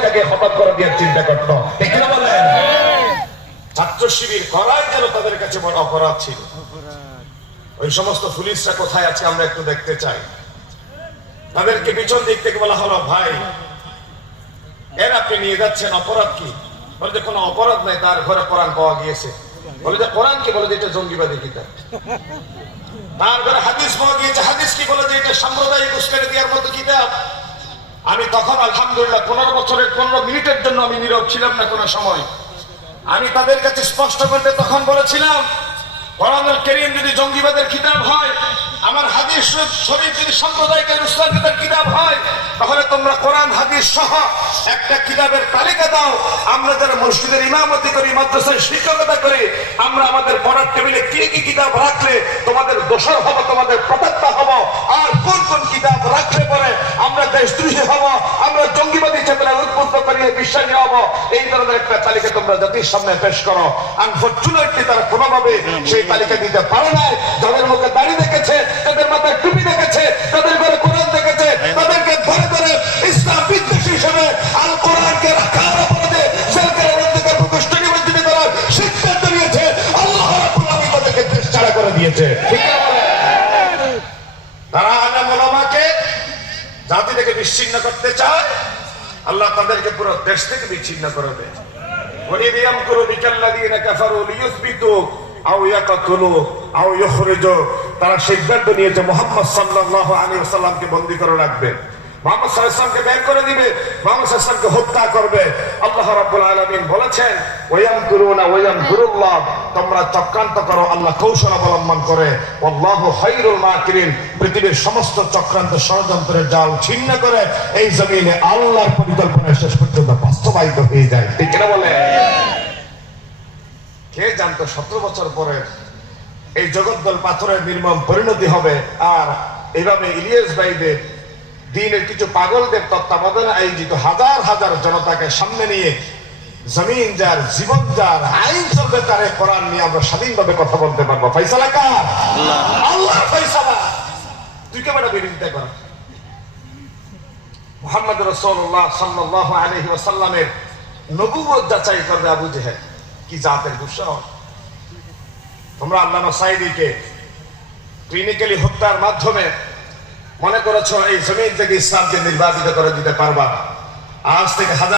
সময়টাকে খতম করে দেওয়ার চিন্তা করতো, ঠিক না বলেন? ছাত্র শিবির করাই যেন তাদের কাছে বড় অপরাধ ছিল। ওই সমস্ত পুলিশরা কোথায় আছে আমরা একটু দেখতে চাই। তাদেরকে পিছন দিক থেকে বলা হলো, ভাই এর আপনি নিয়ে যাচ্ছেন, অপরাধ কি? বলে যে কোনো অপরাধ নাই, তার ঘরে কোরআন পাওয়া গিয়েছে। বলে যে কোরআন কি? বলে যে এটা জঙ্গিবাদী কিতাব। তার ঘরে হাদিস পাওয়া গিয়েছে, হাদিস কি? বলে যে এটা সাম্প্রদায়িক উস্কানি দেওয়ার মতো কিতাব। আমি তখন আলহামদুলিল্লাহ 15 বছরের 15 মিনিটের জন্য আমি নীরব ছিলাম না কোনো সময়। আমি তাদের কাছে স্পষ্ট করতে তখন বলেছিলাম, কোরআনুল কারীম যদি জঙ্গিবাদের কিতাব হয়, আমার হাদিস শরীফ যদি সাম্প্রদায়িক উস্কানিদের কিতাব হয়, তাহলে তোমরা কোরআন হাদিস সহ একটা কিতাবের তালিকা দাও। আমরা যারা মসজিদের ইমামতি করি, মাদ্রাসায় শিক্ষকতা করি, আমরা আমাদের পড়ার টেবিলে কি কি কিতাব রাখলে তোমাদের দোষর হব, তোমাদের প্রতারণা হব, আর কোন কোন কিতাব রাখলে পরে আমরা দেশদ্রোহী হব, আমরা জঙ্গিবাদী চেতনা উদ্বুদ্ধ করিয়ে বিশ্বাসী হব, এই ধরনের একটা তালিকা তোমরা জাতির সামনে পেশ করো। আনফরচুনেটলি তারা কোনোভাবে সেই তালিকা দিতে পারে না। যাদের মুখে দাড়ি দেখেছে, তাদের মাথায় টুপি দেখেছে, তাদের ঘরে কোরআন দেখেছে, তাদেরকে ধরে ধরে ইসলাম বিদ্বেষী হিসেবে আল কোরআনকে রাখার অপরাধে সরকারের থেকে প্রকৃষ্ট নিবঞ্চিত করার সিদ্ধান্ত নিয়েছে। আল্লাহ রাব্বুল আলামিন তাদেরকে দেশ ছাড়া করে দিয়েছে। তারা আলেম ওলামাকে জাতি থেকে বিচ্ছিন্ন করতে চায়, আল্লাহ তাদেরকে পুরো দেশ থেকে বিচ্ছিন্ন করে দেয়। ওয়াইদ ইয়ামকুরু বিকাল্লাযীনা কাফারু লিইয়ুসবিতুক আও ইয়াকতুলু আও ইখরিজু। তারা সিদ্ধান্ত নিয়েছে মুহাম্মদ সাল্লাল্লাহু আলাইহি ওয়াসাল্লামকে বন্দী করে রাখবে, মুহাম্মদ সাল্লাল্লাহু আলাইহি ওয়াসাল্লামকে বের করে দিবে, মুহাম্মদ সাল্লাল্লাহু আলাইহি ওয়াসাল্লামকে হত্যা করবে। আল্লাহ রাব্বুল আলামিন বলেছেন, ওয়ায়ামকুরুনা ওয়ায়ামকুরুল্লাহ, তোমরা চক্রান্ত করো, আল্লাহ কৌশল অবলম্বন করে। আল্লাহু খায়রুল মাকিরিন, পৃথিবীর সমস্ত চক্রান্ত ষড়যন্ত্রের জাল ছিন্ন করে এই জমিনে আল্লাহর পরিকল্পনা শেষ পর্যন্ত বাস্তবায়িত হয়ে যায়, ঠিক না বলে? কে জানতো 17 বছর পরে এই জগদ্দল পাথরের নির্মম পরিণতি হবে। আর এইভাবে ইলিয়াস ভাইদের দিনের কিছু পাগলদের তত্ত্বাবধানে আয়োজিত হাজার হাজার জনতাকে সামনে নিয়ে জমিন যার, জীবন যার, আইন চলবে তার, কোরআন নিয়ে আমরা স্বাধীনভাবে কথা বলতে পারবো। ফয়সালা কার? আল্লাহর ফয়সালা। তুই কেমন বিরোধিতা কর? মুহাম্মদ রাসূলুল্লাহ সাল্লাল্লাহু আলাইহি ওয়াসাল্লামের নবুয়ত যাচাই করবে আবু জেহেল। কি জাতের দুঃসাহস! তোমরা আল্লামা সাঈদীকে ক্লিনিক্যালি হত্যার মাধ্যমে মনে করেছো এই জমিন থেকে ইসলামকে নির্বাচিত করে দিতে পারবা। আজ থেকে হাজার